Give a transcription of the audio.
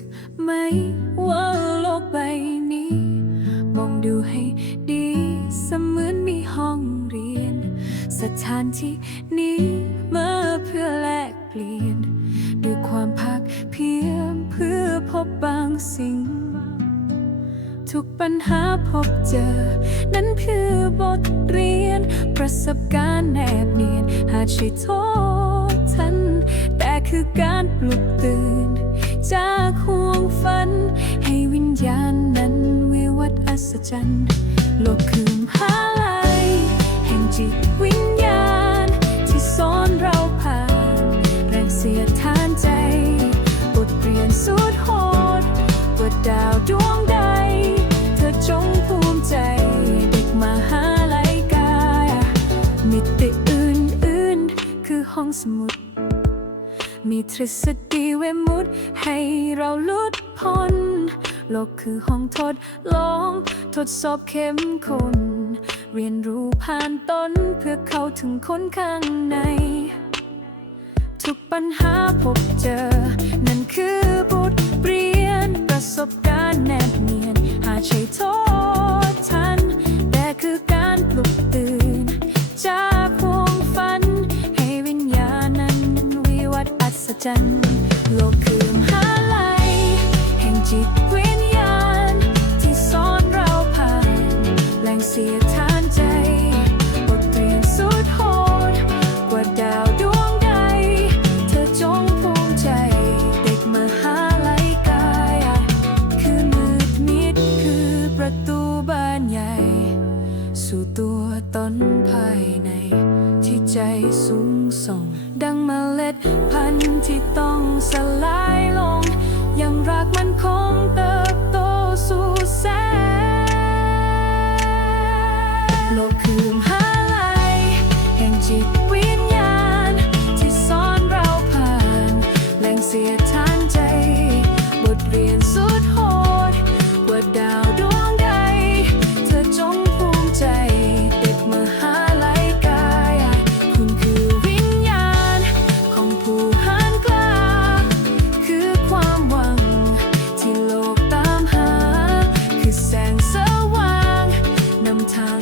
กไหมว่าโลกใบนี้ มองดูให้ดีเสมือนมีห้องเรียน สถานที่นี้มาเพื่อแลกเปลี่ยน ด้วยความภาคเพียรเพื่อพบบางสิ่ง ทุกปัญหาพบเจอ นั้นคือบทเรียน ประสบการณ์แนบเนียน หากใช่โทษทัน แต่คือการปลุกตื่นจากห่ว ฝัน ให้วิญญาณนั้นวิวัฒน์อัศจรรย์โลกคือมหาลัยแห่งจิตวิญญาณ ที่สอนเราผ่านแรงเสียดทานใจบทเรียนสุดโหดว่าดาวดวงใด เธอจงภูมิใจ เด็กมหาลัยกายมิติอื่นๆ คือห้องสมุด มีทฤษฎีเวมุดให้เราลุดพ้นโลกคือห้องทดลองทดสอบเข้มข้นเรียนรู้ผ่านต้นเพื่อเข้าถึงคนข้างใน ทุกปัญหาพบเจอ นั่นคือบทเรียนประสบการณ์ น์อัศจรรย์โลกคือมหาลัยแห่งจิตวิญญาณ ที่สอนเราผ่าน แหล่งเสียทานใจ บทเรียนสุดโหดกว่าดาวดวงใด เธอจงภูมิใจ เด็กมหาลัยกาย คือมืดมิดคือประตูบานใหญ่ สู่ตัวตนภายในที่ใจสูง ดังเมล็ดพันธุ์ที่ต้องสลายลง sometimes